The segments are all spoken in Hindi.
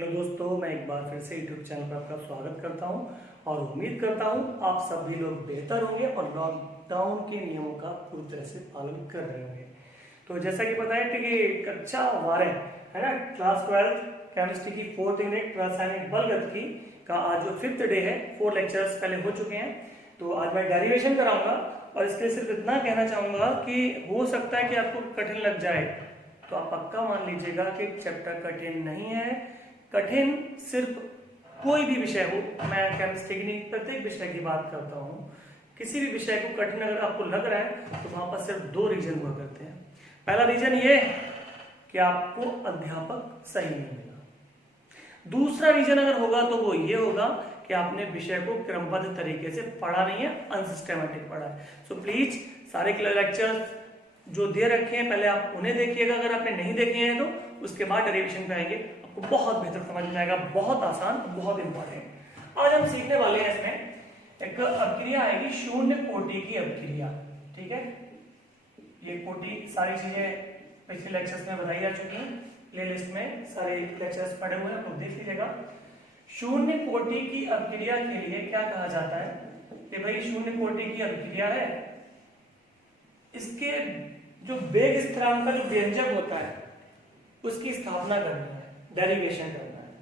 हेलो दोस्तों, मैं एक बार फिर से यूट्यूब चैनल पर आपका स्वागत करता हूं और उम्मीद करता हूं आप सभी लोग बेहतर होंगे और लॉकडाउन के नियमों का पूरी तरह से पालन कर रहे होंगे। तो जैसा कि बताया कि कक्षा 12 है ना, क्लास 12 केमिस्ट्री की 4th यूनिट रासायनिक बल गतिकी का आज जो 5th डे है, 4 लेक्चर्स पहले हो चुके हैं। तो आज मैं डेरिवेशन कराऊंगा और इसके सिर्फ इतना कहना चाहूंगा कि हो सकता है कि आपको कठिन लग जाए, तो आप पक्का मान लीजिएगा कि चैप्टर कठिन नहीं है। कठिन सिर्फ कोई भी विषय हो, मैं केमिस्ट्री की नहीं प्रत्येक विषय की बात करता हूँ। किसी भी विषय को कठिन अगर आपको लग रहा है तो वहां पर सिर्फ 2 रीजन हुआ करते हैं। पहला रीजन ये कि आपको अध्यापक सही नहीं मिला। दूसरा रीजन अगर होगा तो वो ये होगा कि आपने विषय को क्रमबद्ध तरीके से पढ़ा नहीं है, अनसिस्टेमेटिक पढ़ा है। सो प्लीज सारे लेक्चर्स जो दे रखे हैं पहले आप उन्हें देखिएगा। अगर आपने नहीं देखे हैं तो उसके बाद डेरिवेशन पे आएंगे, आपको बहुत बेहतर समझ में आएगा। बहुत आसान, बहुत इंपॉर्टेंट। आज हम सीखने वाले हैं इसमें एक अभिक्रिया आएगी, शून्य कोटि की अभिक्रिया। ठीक है, ये कोटि सारी चीजें पिछले लेक्चर्स में बताई जा चुकी हैं, प्लेलिस्ट में सारे लेक्चर्स पढ़े हुए हैं, तो देख लीजिएगा। शून्य कोटि की अभिक्रिया के लिए क्या कहा जाता है कि भाई शून्य कोटि की अभिक्रिया है, इसके जो वेग स्थिरांक का जो व्यंजक होता है उसकी स्थापना करना है, डेरिवेशन करना है।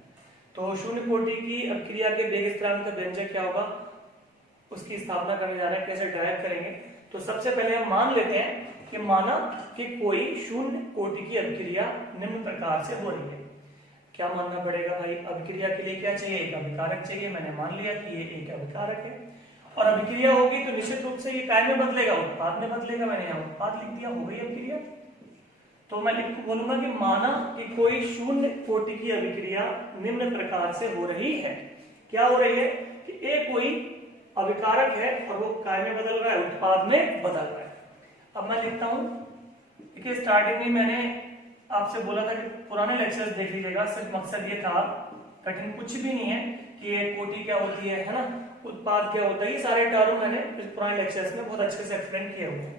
तो शून्य कोटि की अभिक्रिया के वेग स्थिरांक का व्यंजक क्या होगा, उसकी स्थापना करने जा रहे हैं। कैसे डेराइव करेंगे, तो सबसे पहले हम मान लेते हैं कि माना कि कोई शून्य कोटि की अभिक्रिया निम्न प्रकार से हो रही है। क्या मानना पड़ेगा भाई, अभिक्रिया के लिए क्या चाहिए, एक अभिकारक चाहिए। मैंने मान लिया कि ये एक अभिकारक है और अभिक्रिया होगी तो निश्चित रूप से ये काय में बदलेगा, उत्पाद में बदलेगा। मैंने यहाँ उत्पाद लिख दिया, हो गई अभिक्रिया। तो मैं बोलूंगा कि माना कि कोई शून्य कोटि की अभिक्रिया निम्न प्रकार से हो रही है। क्या हो रही है कि ए कोई अभिकारक है और वो काय में बदल रहा है, उत्पाद में बदल रहा है। अब मैं लिखता हूं, देखिए स्टार्टिंग में मैंने आपसे बोला था कि पुराने लेक्चर्स देख लीजिएगा। सिर्फ मकसद ये था, कठिन कुछ भी नहीं है कि ये कोटि क्या होती है ना, उत्पाद क्या होता है, ये सारे टर्म मैंने पुराने लेक्चर्स में बहुत अच्छे से एक्सप्लेन किए हुए हैं।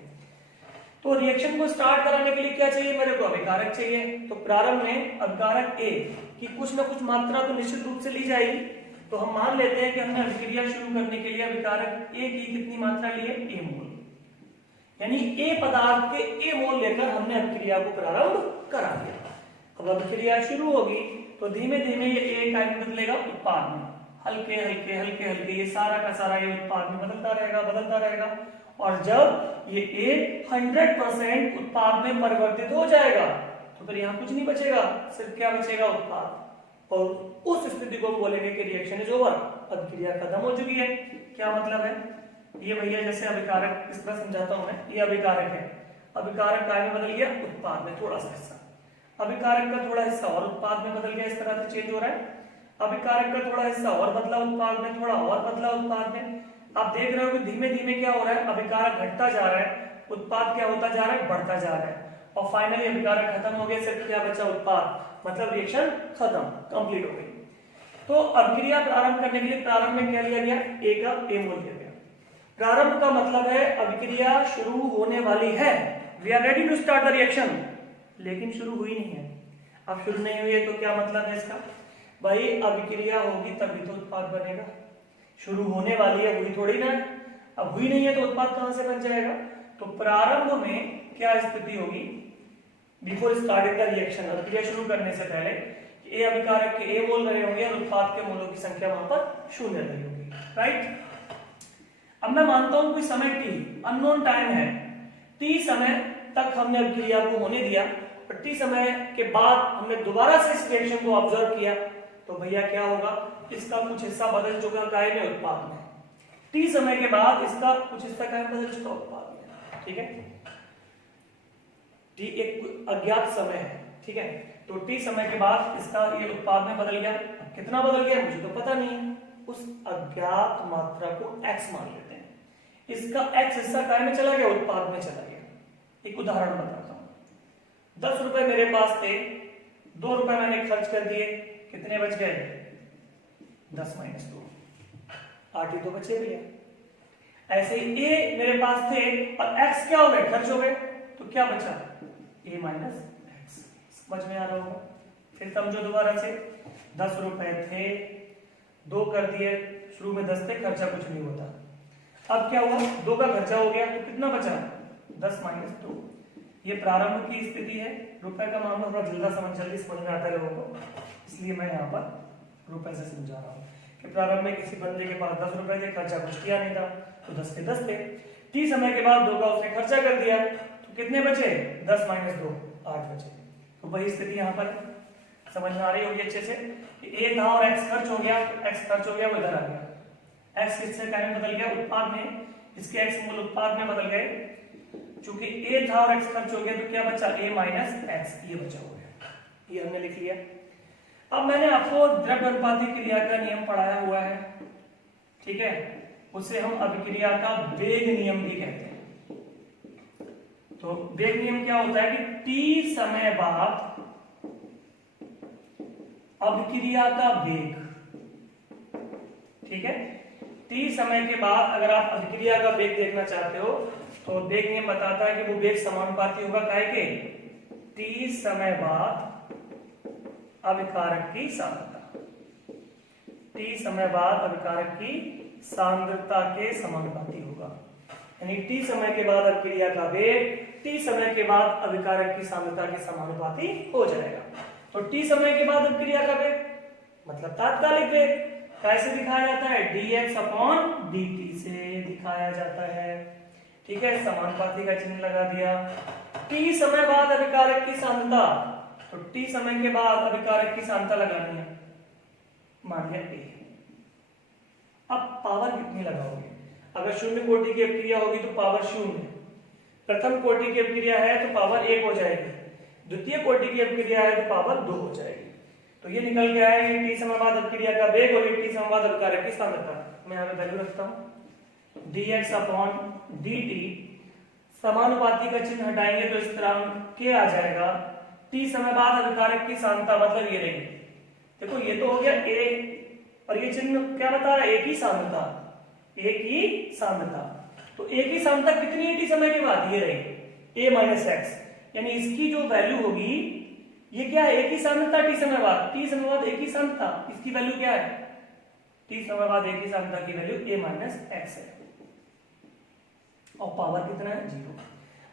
तो रिएक्शन को स्टार्ट कराने के लिए क्या चाहिए, मेरे को अभिकारक चाहिए। तो प्रारंभ में अभिकारक ए की कुछ ना कुछ मात्रा तो निश्चित रूप से ली जाएगी। तो हम मान लेते हैं कि हमने अभिक्रिया शुरू करने के लिए अभिकारक ए की कितनी मात्रा ली है, ए मोल। यानी ए पदार्थ के ए मोल लेकर हमने अभिक्रिया को प्रारंभ करा दिया। अब अभिक्रिया शुरू होगी तो धीमे धीमे ये ए काय में बदलेगा, उत्पाद में। हल्के हल्के हल्के हल्के ये सारा का सारा ये उत्पाद में बदलता रहेगा, बदलता रहेगा। और जब ये ए 100% उत्पाद में परिवर्तित हो जाएगा तो फिर यहाँ कुछ नहीं बचेगा, सिर्फ क्या बचेगा, उत्पाद। और उस स्थिति को बोलेंगे कि रिएक्शन इज ओवर, अभिक्रिया खत्म हो चुकी है। क्या मतलब है, ये भैया जैसे अभिकारक, इस तरह समझाता हूं मैं, ये अभिकारक है, अभिकारक काय में बदल गया, उत्पाद में थोड़ा सा हिस्सा, अभिकारक का थोड़ा हिस्सा और उत्पाद में बदल गया। इस तरह से चेंज हो रहा है, अभिकारक का थोड़ा हिस्सा और बदला उत्पाद में, थोड़ा और बदला उत्पाद में। आप देख रहे हो कि धीमे धीमे क्या हो रहा है, अभिकारक घटता जा रहा है, उत्पाद क्या होता जा रहा है, बढ़ता जा रहा है। और फाइनली अभिकारक खत्म हो गया, सिर्फ क्या बचा, उत्पाद। मतलब रिएक्शन खत्म, कंप्लीट हो गई। तो अभिक्रिया प्रारंभ करने के लिए प्रारंभ में क्या लिया गया, ए का ए मोल लिया गया। प्रारंभ का मतलब है अभिक्रिया शुरू होने वाली है, we are ready to start the reaction, लेकिन शुरू हुई नहीं है। अब शुरू नहीं हुई है तो क्या मतलब है इसका, भाई अभिक्रिया होगी तभी तो उत्पाद बनेगा। शुरू होने वाली है, हुई थोड़ी ना। अब हुई नहीं है तो उत्पाद कहां से बन जाएगा। तो प्रारंभ में क्या स्थिति होगी, बिफोर स्टार्टिंग द रिएक्शन, अभिक्रिया शुरू करने से पहले ए अभिकारक के ए मोल रहे होंगे और उत्पाद के मोलों की संख्या वहां पर शून्य रही होगी, राइट। अब मैं मानता हूं कोई समय टी, अननोन टाइम है, टी समय तक हमने अभिक्रिया को होने दिया और टी समय के बाद हमने दोबारा से इस रिएक्शन को ऑब्जर्व किया। तो भैया क्या होगा, इसका कुछ हिस्सा बदल चुका काय में, उत्पाद में। टी समय के बाद इसका कुछ हिस्सा काय में बदल चुका, उत्पाद में। ठीक है, टी एक अज्ञात समय है, ठीक है। तो टी समय के बाद इसका ये उत्पाद में बदल गया। कितना बदल गया मुझे तो पता नहीं है, उस अज्ञात मात्रा को x मान लेते हैं। इसका x हिस्सा काय में चला गया, उत्पाद में चला गया। एक उदाहरण बताता हूं, 10 रुपए मेरे पास थे, 2 रुपए मैंने खर्च कर दिए, कितने बच गए, 10 - 2, 8 ही तो बचे भैया। ऐसे ही ए मेरे पास थे और x क्या हो गए, खर्च हो गए, तो क्या बचा, a - x। समझ में आ रहा होगा, फिर समझो दोबारा से। 10 रुपए थे, 2 कर दिए, शुरू में 10 थे, खर्चा कुछ नहीं होता। अब क्या हुआ, 2 का खर्चा हो गया तो कितना बचा, 10 माइनस 2। ये प्रारंभ की स्थिति है। रुपए का मामला थोड़ा जल्दी समझ में आता है लोगों को, इसलिए मैं यहाँ पर रुपए से समझा रहा हूँ कि प्रारंभ में किसी बंदे के पास 10 रुपए थे, खर्चा कुछ किया नहीं था, तो 10 के 10 थे। टी समय के बाद 2 का उसने खर्चा कर दिया, तो कितने बचे, 10 माइनस 2, 8 बचे। तो वही स्थिति यहाँ पर समझ में आ रही होगी अच्छे से कि ए था और एक्स खर्च हो गया, एक्स खर्च हो गया, वो इधर आ गया। एक्स किससे टाइम में बदल गया, उत्पाद में, इसके एक्स मूल उत्पाद में बदल गए। चूंकि ए था और एक्स खर्च हो गया तो क्या बचा, ए माइनस एक्स, ये बचा हो गया, ये हमने लिख लिया। अब मैंने आपको द्रव्य अनुपाती क्रिया का नियम पढ़ाया हुआ है, ठीक है, उसे हम अभिक्रिया का वेग नियम भी कहते हैं। तो वेग नियम क्या होता है कि टी समय बाद अभिक्रिया का वेग, ठीक है, टी समय के बाद अगर आप अभिक्रिया का वेग देखना चाहते हो तो वेग नियम बताता है कि वो वेग समानुपाती होगा काहे के, टी समय बाद अभिकारक की सांद्रता, टी समय बाद अभिकारक की सांद्रता के समानुपाती होगा। यानी टी समय के बाद अभिक्रिया का वेग टी समय के बाद अभिकारक की सांद्रता के समानुपाती हो जाएगा। तो टी समय के बाद अभिक्रिया का वेग मतलब तात्कालिक वेग कैसे दिखाया जाता है, dx अपॉन dt से दिखाया जाता है, ठीक है, समानुपाती का चिन्ह लगा दिया। टी समय बाद अभिकारक की सांद्रता, तो टी समय के बाद अभिकारक की सांद्रता लगानी है, मान लिया a। अब पावर कितनी लगाओगे, अगर शून्य कोटि की अभिक्रिया होगी तो पावर 0, प्रथम कोटि की अभिक्रिया है तो पावर 1 हो जाएगी, द्वितीय कोटि की अभिक्रिया है तो पावर 2 हो जाएगी। तो ये निकल गया है ये टी समय बाद अभिक्रिया का वेग और ये टी समय बाद अभिकारक की सांद्रता। मैं यहाँ पे वैल्यू रखता हूँ dx अपॉन dt, समानुपाती का चिन्ह हटाएंगे तो स्थिरांक k आ जाएगा। टी समय बाद अभिकारक की सांद्रता मतलब ये रही, देखो ये तो हो गया a और ये चिन्ह क्या बता रहा है, एक ही सांद्रता, एक ही सांद्रता। तो एक ही सांद्रता कितनी है टी समय के बाद, ये रही a माइनस एक्स, यानी इसकी जो वैल्यू होगी ये क्या है, एक ही सांद्रता टी समय बाद, टी समय बाद एक ही सांद्रता, इसकी वैल्यू क्या है, टी समय बाद एक ही सांद्रता की वैल्यू a माइनस एक्स है। और पावर कितना है, 0।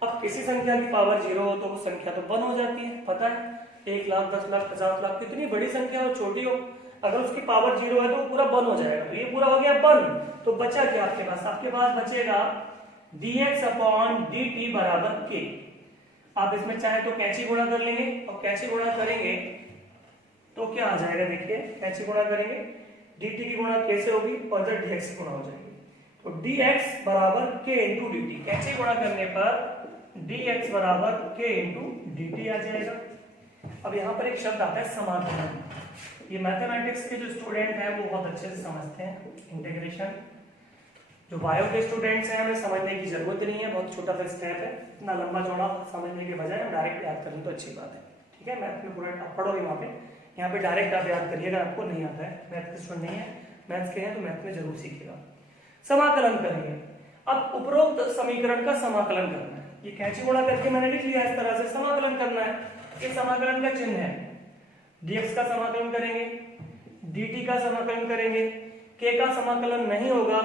अब किसी संख्या की पावर 0 हो तो वो संख्या तो 1 हो जाती है, पता है, 1 लाख 10 लाख 50 लाख कितनी बड़ी संख्या हो छोटी हो, अगर उसकी पावर 0 है तो वो पूरा 1 हो जाएगा। तो ये पूरा हो गया 1, तो बचा क्या आपके पास, आपके पास बचेगा dx अपॉन dt बराबर k। आप इसमें चाहे तो कैंची गुणा कर लेंगे और कैंची गुणा करेंगे तो क्या आ जाएगा, देखिए कैंची गुणा करेंगे dt की गुणा k से होगी और इधर dx गुणा हो जाएगी, तो dx बराबर k इंटू dt, कैंची गुणा करने पर dx बराबर k इंटू dt आ जाएगा। अब यहाँ पर एक शब्द आता है समाकलन, ये मैथमेटिक्स के जो स्टूडेंट हैं वो बहुत अच्छे से समझते हैं इंटीग्रेशन। जो बायो के स्टूडेंट्स हैं हमें समझने की जरूरत नहीं है, बहुत छोटा सा स्टेप है, इतना लंबा चौड़ा समझने के बजाय हम डायरेक्ट याद करें तो अच्छी बात है, ठीक है। मैथ में पूरा आप पढ़ोगे वहाँ पे, यहाँ पे डायरेक्ट आप याद करिएगा, आपको नहीं आता है, मैथ के स्टूडेंट नहीं है, मैथ्स के हैं तो मैथ में जरूर सीखिएगा। समाकलन करेंगे, अब उपरोक्त समीकरण का समाकलन करना है, ये कैंची गुणा करके मैंने लिख लिया, इस तरह से समाकलन करना है। ये समाकलन का चिन्ह है, dx का समाकलन करेंगे, dt का समाकलन करेंगे, k का समाकलन नहीं होगा,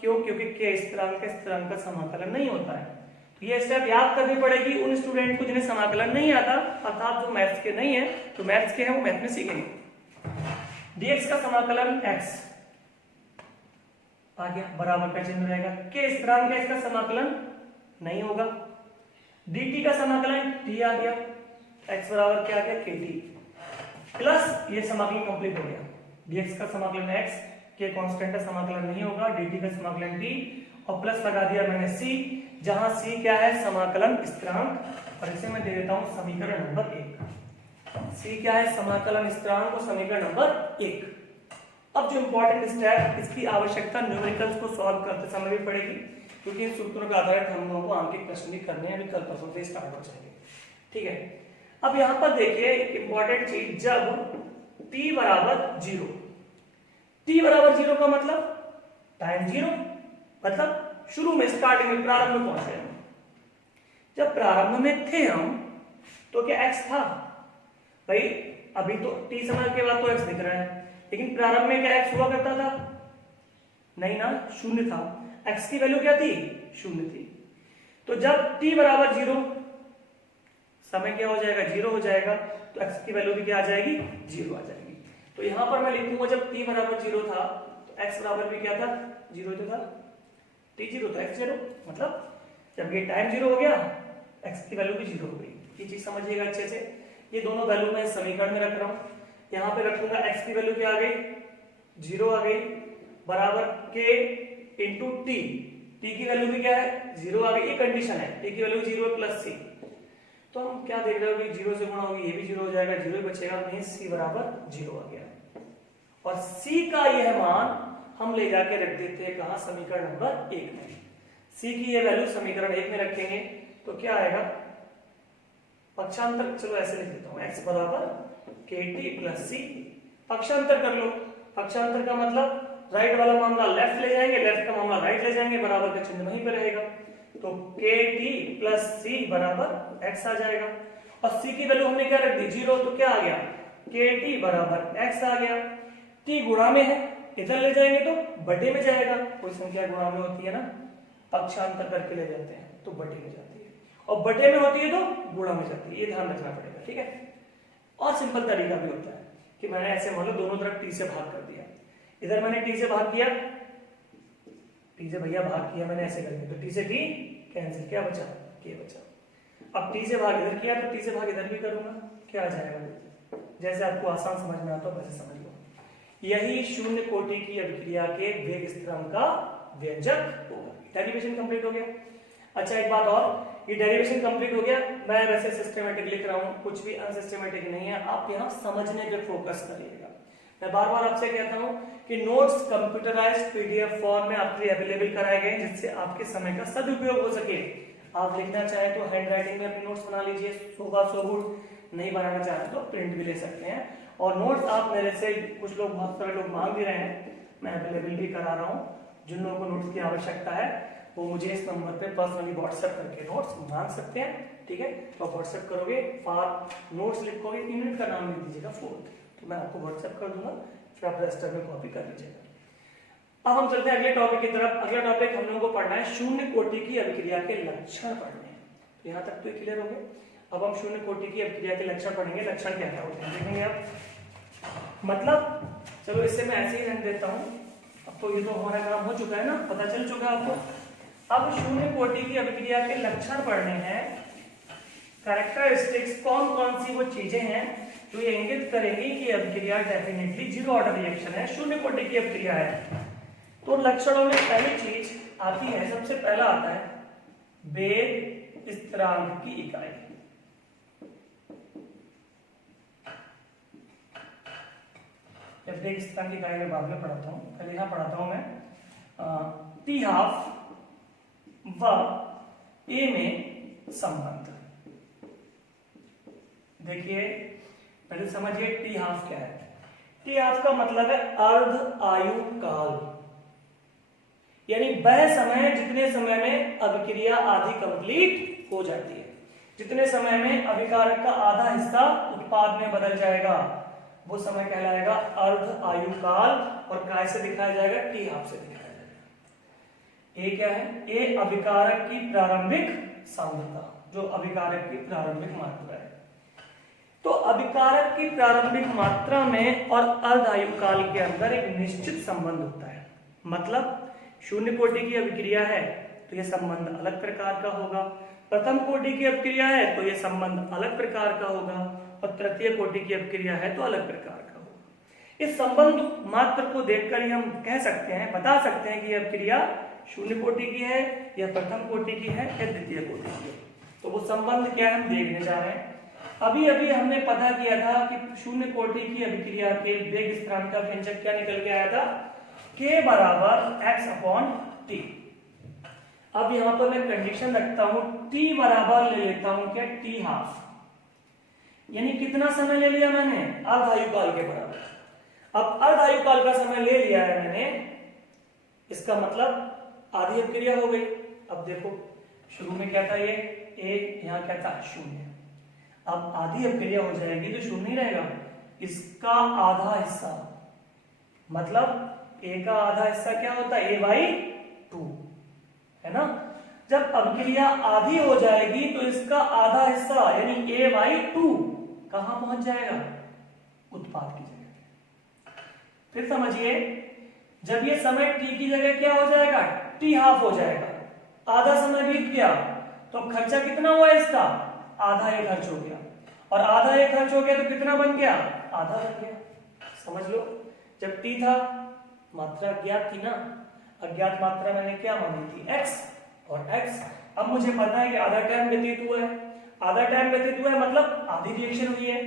क्यों, क्योंकि k स्थिरांक का समाकलन नहीं होता है। तो ये स्टेप याद करनी पड़ेगी उन स्टूडेंट को जिन्हें समाकलन नहीं आता, अर्थात जो मैथ्स के नहीं है, तो मैथ्स के हैं वो मैथ में सीखेंगे। dx का समाकलन x आ गया, बराबर का चिन्ह रहेगा, k स्थिरांक है इसका समाकलन नहीं होगा, dt का समाकलन t आ गया, x बराबर क्या आ गया, kt प्लस ये समाकलन कंप्लीट हो गया, dx का समाकलन x, k कांस्टेंट का समाकलन नहीं होगा, dt का समाकलन t और प्लस लगा दिया मैंने c, जहां c क्या है, समाकलन स्थिरांक, और इसे मैं दे देता हूं समीकरण नंबर 1। c क्या है, समाकलन स्थिरांक और समीकरण नंबर 1। अब जो इंपॉर्टेंट स्टेप, इसकी आवश्यकता न्यूमेरिकल्स को सॉल्व करते समय भी पड़ेगी, क्योंकि इन सूत्रों का आधारित हम लोगों को आगे प्रश्न भी करने हैं, अभी कल परसों से स्टार्ट हो जाएंगे, ठीक है। अब यहां पर देखिए इंपॉर्टेंट चीज, जब t बराबर 0, t बराबर 0 का मतलब टाइम 0, मतलब शुरू में स्टार्टिंग में प्रारंभ में पहुंचे हम। जब प्रारंभ में थे हम तो क्या x था भाई, अभी तो t समय के बाद तो x दिख रहा है, लेकिन प्रारंभ में क्या x हुआ करता था? नहीं ना, शून्य था। x की वैल्यू क्या थी? शून्य थी। तो जब t बराबर 0, समय क्या हो जाएगा? 0 हो जाएगा, तो x की वैल्यू भी क्या आ जाएगी? 0 आ जाएगी। तो यहां पर मैं लिखूंगा जब t बराबर 0 था तो x बराबर भी क्या था? 0 तो था, t 0 था, x 0, मतलब जब ये टाइम 0 हो गया x की वैल्यू भी 0 हो गई। ये चीज समझिएगा अच्छे से। ये दोनों वैल्यू मैं समीकरण में रख रहा हूं, यहां पे रखूंगा x की वैल्यू क्या आ गई? 0 आ गई, बराबर k इंटू टी, टी की वैल्यू भी क्या है? 0 आ गई। ये कंडीशन है, टी की वैल्यू 0 प्लस सी। तो हम क्या देख रहे हो कि 0 से गुणा होगी, ये भी 0 हो जाएगा, 0 ही बचेगा, मींस c बराबर 0 आ गया। और c का यह मान हम ले जाके रख देते हैं कहां? समीकरण नंबर 1 में। c की ये वैल्यू समीकरण 1 में रखेंगे तो क्या आएगा? पक्षांतर, चलो ऐसे लिख देता हूं, x बराबर kt प्लस सी। पक्षांतर कर लो। पक्षांतर का मतलब राइट वाला मामला लेफ्ट ले जाएंगे, लेफ्ट का मामला राइट ले जाएंगे, बराबर का चिन्ह वहीं पे रहेगा। तो kt प्लस सी बराबर x आ जाएगा। और c की वैल्यू हमने क्या रख दी? 0, तो क्या आ गया? kt बराबर x आ गया। t गुणा में है, इधर ले जाएंगे तो बटे में जाएगा। कोई संख्या गुणा में होती है ना, पक्षांतर करके ले जाते हैं तो बटे में जाती है, और बटे में होती है तो गुणा में जाती है। ये ध्यान रखना पड़ेगा, ठीक है। और सिंपल तरीका भी होता है कि मैंने ऐसे मान लो दोनों तरफ t से भाग कर दिया, इधर मैंने t से भाग किया, t से भैया भाग किया मैंने ऐसे करके, तो t से t कैंसिल, क्या बचा? k बचा। अब t से भाग इधर किया तो t से भाग इधर भी करूंगा, क्या आ जाएगा? जैसे आपको आसान समझ में आता हो वैसे समझ लो। यही शून्य कोटि की अभिक्रिया के वेग स्थिरांक का व्यंजक होगा। डेरिवेशन कंप्लीट हो गया। अच्छा एक बात और, ये डेरिवेशन कंप्लीट हो गया, मैं वैसे सिस्टमेटिक लिख रहा हूँ, कुछ भी अनसिस्टमेटिक नहीं है, आप यहाँ समझने पे फोकस करिएगा। मैं बार बार आपसे कहता हूँ कि नोट्स कंप्यूटराइज्ड पीडीएफ फॉर्म में आपके लिए अवेलेबल कराए गए जिससे आपके समय का सदुपयोग हो सके। आप लिखना चाहें तो हैंड राइटिंग में अपने नोट्स बना लीजिए, 100 का 100 गुण, नहीं बनाना चाहते तो प्रिंट भी ले सकते हैं। और नोट्स आप मेरे से, कुछ लोग, बहुत सारे लोग मांग भी रहे हैं, मैं अवेलेबल भी करा रहा हूँ। जिन लोगों को नोट्स की आवश्यकता है वो मुझे इस नंबर पे पर्सनली व्हाट्सएप करके नोट्स मांग सकते हैं, ठीक है। तो आप व्हाट्सएप करोगे, फॉर नोट्स लिखोगे, यूनिट का नाम लिख दीजिएगा 4, तो मैं आपको व्हाट्सएप कर दूंगा, फिर आप रजिस्टर में कॉपी कर लीजिएगा। अब हम चलते हैं अगले टॉपिक की तरफ। अगला टॉपिक हम लोगों को पढ़ना है शून्य कोटि की अभिक्रिया के लक्षण पढ़ने हैं। तो यहाँ तक तो क्लियर हो गया। अब हम शून्य कोटि की अभिक्रिया के लक्षण पढ़ेंगे। लक्षण क्या क्या होते हैं देखेंगे आप, मतलब चलो इससे मैं ऐसे ही रख देता हूँ। अब तो ये तो हमारा काम हो चुका है ना, पता चल चुका है आपको। अब शून्य कोटि की अभिक्रिया के लक्षण पढ़ने हैं। कैरेक्टरिस्टिक्स, कौन कौन सी वो चीजें हैं जो ये इंगित करेंगी कि अभिक्रिया डेफिनेटली जीरो ऑर्डर रिएक्शन है, शून्य कोटि की अभिक्रिया है। तो लक्षणों में पहली चीज आती है, सबसे पहला आता है वेग स्थिरांक की इकाई। वेग स्थिरांक की इकाई में बाद में पढ़ाता हूं, पहले यहां पढ़ाता हूं मैं टी हाफ व ए में संबंध। देखिए पहले समझिए टी हाफ क्या है। टी हाफ का मतलब है अर्ध आयु काल, यानी वह समय जितने समय में अभिक्रिया आधी कंप्लीट हो जाती है, जितने समय में अभिकारक का आधा हिस्सा उत्पाद में बदल जाएगा वो समय कहलाएगा अर्ध आयु काल। और काय से दिखाया जाएगा? टी हाफ से दिखाया जाएगा। ए क्या है? ए अभिकारक की प्रारंभिक सांद्रता, जो अभिकारक की प्रारंभिक मात्रा है। तो अभिकारक की प्रारंभिक मात्रा में और अर्ध आयु काल के अंदर एक निश्चित संबंध होता है। मतलब शून्य कोटि की अभिक्रिया है तो यह संबंध अलग प्रकार का होगा, प्रथम कोटि की अभिक्रिया है तो यह संबंध अलग प्रकार का होगा, और तृतीय कोटि की अभिक्रिया है तो अलग प्रकार का होगा। इस संबंध मात्र को देखकर ही हम कह सकते हैं, बता सकते हैं कि यह अभिक्रिया शून्य कोटि की है या प्रथम कोटि की है या द्वितीय कोटि की है। तो वो संबंध क्या है हम देखने जा रहे हैं। अभी अभी हमने पता किया था कि शून्य कोटि की अभिक्रिया के वेग स्थिरांक का व्यंजक क्या निकल के आया था? k बराबर x अपॉन टी। अब यहां पर मैं कंडीशन रखता हूं, t बराबर ले लेता हूं क्या? टी हाफ, यानी कितना समय ले लिया मैंने? अर्ध आयु काल के बराबर। अब अर्ध आयु काल का समय ले लिया है मैंने, इसका मतलब आधी अभिक्रिया हो गई। अब देखो शुरू में क्या था? ये 1, यहां क्या था? 0। अब आधी अभिक्रिया हो जाएगी तो 0 नहीं रहेगा, इसका आधा हिस्सा, मतलब ए का आधा हिस्सा क्या होता है, a/2, है ना। जब अभिक्रिया आधी हो जाएगी तो इसका आधा हिस्सा यानी a/2 कहां पहुंच जाएगा, उत्पाद की जगह पे। फिर समझिए, जब ये समय t की जगह क्या हो जाएगा, t½ हो जाएगा, आधा समय बीत गया, तो अब खर्चा कितना हुआ इसका, आधा ये खर्च हो गया, और आधा ये खर्च हो गया तो कितना बन गया, आधा बन गया। समझ लो, जब t था मात्रा ज्ञात थी ना, अज्ञात मात्रा मैंने क्या मानी थी, x, और x अब मुझे पता है कि आधा टाइम व्यतीत हुआ है, आधा टाइम व्यतीत हुआ है मतलब आधी रिएक्शन हुई है,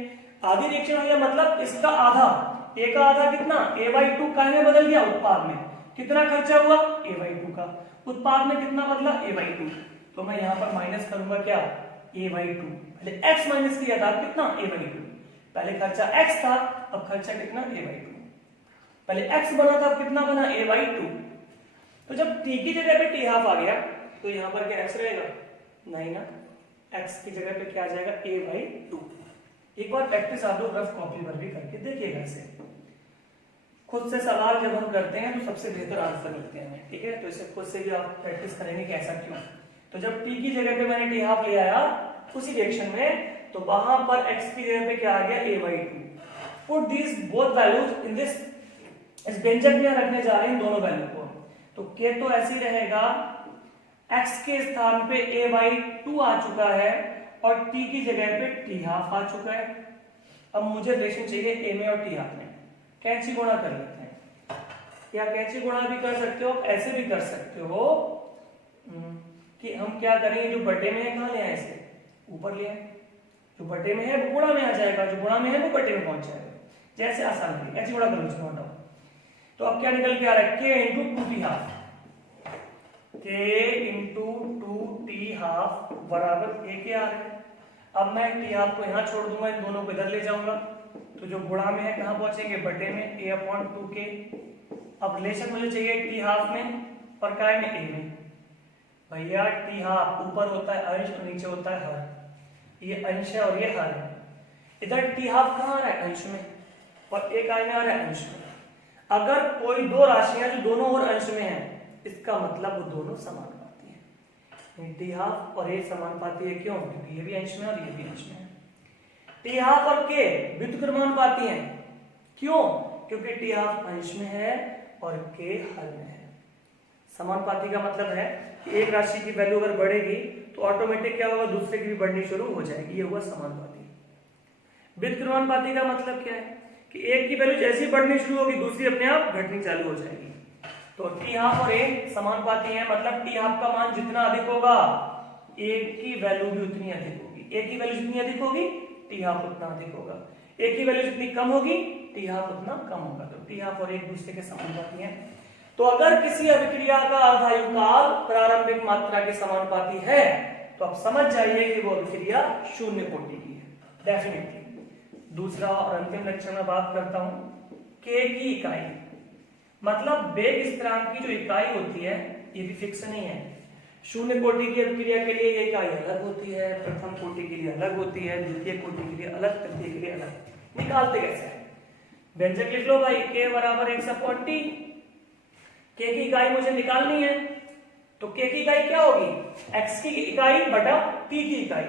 आधी रिएक्शन हुई है मतलब इसका आधा, a का आधा कितना, a/2 काय में बदल गया, उत्पाद में। कितना खर्चा हुआ, a/2 का, उत्पाद में कितना बदला, a/2, तो मैं यहां पर माइनस करूंगा क्या, a/2, पहले x माइनस किया था, कितना, a/2, पहले खर्चा x था, अब खर्चा कितना, a/2, पहले x बना था, अब कितना बना, a/2। तो जब t की जगह पे t½ आ गया तो यहां पर क्या x रहेगा, नहीं ना, x की जगह पे क्या आ जाएगा, a/2। एक बार प्रैक्टिस आप लोग रफ कॉपी पर भी करके देखिएगा, इसे खुद से सवाल जब हम करते हैं तो सबसे बेहतर आंसर मिलते हैं, ठीक है। तो इसे खुद से भी आप प्रैक्टिस करेंगे कि ऐसा क्यों। तो जब t की जगह पे मैंने t½ ले आया उसी रिएक्शन में, तो वहां पर x की जगह पे क्या आ गया, a/2। Put this both values in this, इस व्यंजक में रखने जा रहे हैं दोनों वैल्यू को, तो k तो ऐसे ही रहेगा, x के स्थान पे a/2 आ चुका है और t की जगह पे t½ आ चुका है। अब मुझे रिलेशन चाहिए a में और t½ में, कैंची गुणा कर लेते हैं, या कैंची गुणा भी कर सकते हो, ऐसे भी कर सकते हो कि हम क्या करेंगे, जो बटे में है कहां ले आए, इसे ऊपर ले आए, जो बटे में है वो गुणा में आ जाएगा, जो गुणा में है वो बटे में पहुंच जाएगा, जैसे आसान है, कैंची गुणा कर लो इसको हटाओ। तो अब क्या निकल के आ रहा है, k × 2t½ k × 2t½ बराबर a के आ रहा है। अब मैं t½ को यहां छोड़ दूंगा, इन दोनों को इधर ले जाऊंगा, तो जो गुणा में है कहां पहुंचेंगे, बटे में, a/2k। अब रिलेशन मुझे चाहिए t½ में और काय में, a में। भैया t½ ऊपर होता है अंश और नीचे होता है हर, ये अंश है और ये हर है। इधर t½ कहां आ रहा है, अंश में, और a काय में आ रहा है, अंश में। अगर कोई दो राशियां जो दोनों और अंश में है, इसका मतलब वो दोनों समानुपाती है, t½ और a समानुपाती है, क्यों, क्योंकि ये भी अंश में और ये भी अंश में है। t½ और k व्युत्क्रमानुपाती हैं, क्यों, क्योंकि t½ अंश में है और k हर में है। समानुपाती का मतलब है कि एक राशि की वैल्यू अगर बढ़ेगी तो ऑटोमेटिक क्या होगा, दूसरे की भी बढ़नी शुरू हो जाएगी, ये हुआ समानुपाती। व्युत्क्रमानुपाती का मतलब क्या है कि एक की वैल्यू जैसी बढ़नी शुरू होगी दूसरी अपने आप घटनी चालू हो जाएगी। तो t½ और a समानुपाती है, मतलब t½ का मान जितना अधिक होगा a की वैल्यू भी उतनी अधिक होगी, a की वैल्यू जितनी अधिक होगी t½ उतना अधिक होगा, a की वैल्यू जितनी कम होगी t½ उतना कम होगा। तो t½ और एक दूसरे के समानुपाती हैं। तो अगर किसी अभिक्रिया का अर्धायुकाल प्रारंभिक मात्रा के समानुपाती है तो आप समझ जाइए कि वो अभिक्रिया शून्य कोटि की है, डेफिनेटली। दूसरा और अंतिम लक्षण में बात करता हूं, k की इकाई, मतलब वेग स्थिरांक की जो इकाई होती है ये भी फिक्स नहीं है। शून्य कोटि की अभिक्रिया के लिए ये इकाई अलग होती है, प्रथम कोटि के लिए अलग होती है, द्वितीय कोटि के लिए अलग, तृतीय के लिए अलग। निकालते कैसे है, व्यंजक लिख लो भाई, k बराबर 1/t। k की इकाई मुझे निकालनी है, तो k की इकाई क्या होगी, x की इकाई बटा t की इकाई।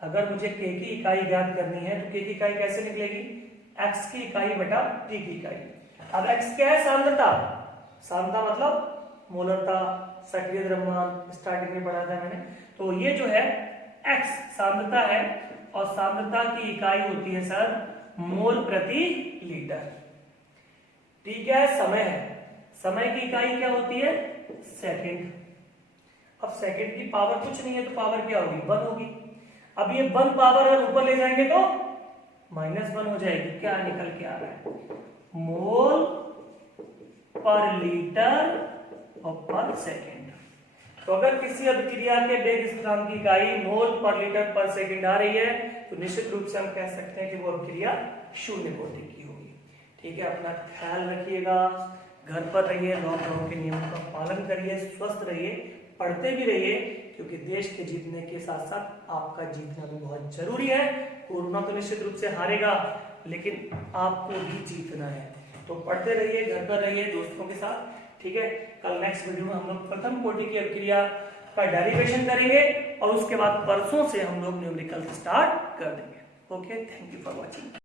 अगर मुझे k की इकाई ज्ञात करनी है तो k की इकाई कैसे निकलेगी, x की इकाई बटा t की इकाई। अब x क्या है, सांद्रता, सांद्रता मतलब मोलरता, सक्रिय द्रव्यमान, स्टार्टिंग में पढ़ा था मैंने। तो ये जो है x सांद्रता है और सांद्रता की इकाई होती है सर मोल प्रति लीटर। t क्या है, समय है, समय की इकाई क्या होती है, सेकंड। अब सेकंड की पावर कुछ नहीं है तो पावर क्या होगी, 1 होगी। अब ये 1 पावर अगर ऊपर ले जाएंगे तो -1 हो जाएगी। क्या निकल के आ रहा है, मोल पर लीटर और पर सेकंड। तो अगर किसी अभिक्रिया के वेग स्थिरांक की इकाई मोल पर लीटर पर सेकंड आ रही है तो निश्चित रूप से हम कह सकते हैं कि वो अभिक्रिया शून्य कोटि की होगी। ठीक है, अपना ख्याल रखिएगा, घर पर रहिए, लॉकडाउन के नियमों का पालन करिए, स्वस्थ रहिए, पढ़ते भी रहिए, क्योंकि देश के जीतने के साथ साथ आपका जीतना भी बहुत जरूरी है। कोरोना तो निश्चित रूप से हारेगा, लेकिन आपको भी जीतना है। तो पढ़ते रहिए, घर पर रहिए दोस्तों के साथ, ठीक है। कल नेक्स्ट वीडियो में हम लोग प्रथम कोटि की अपक्रिया का डेरिवेशन करेंगे और उसके बाद परसों से हम लोग न्यूमेरिकल स्टार्ट कर देंगे। Okay, thank you for watching.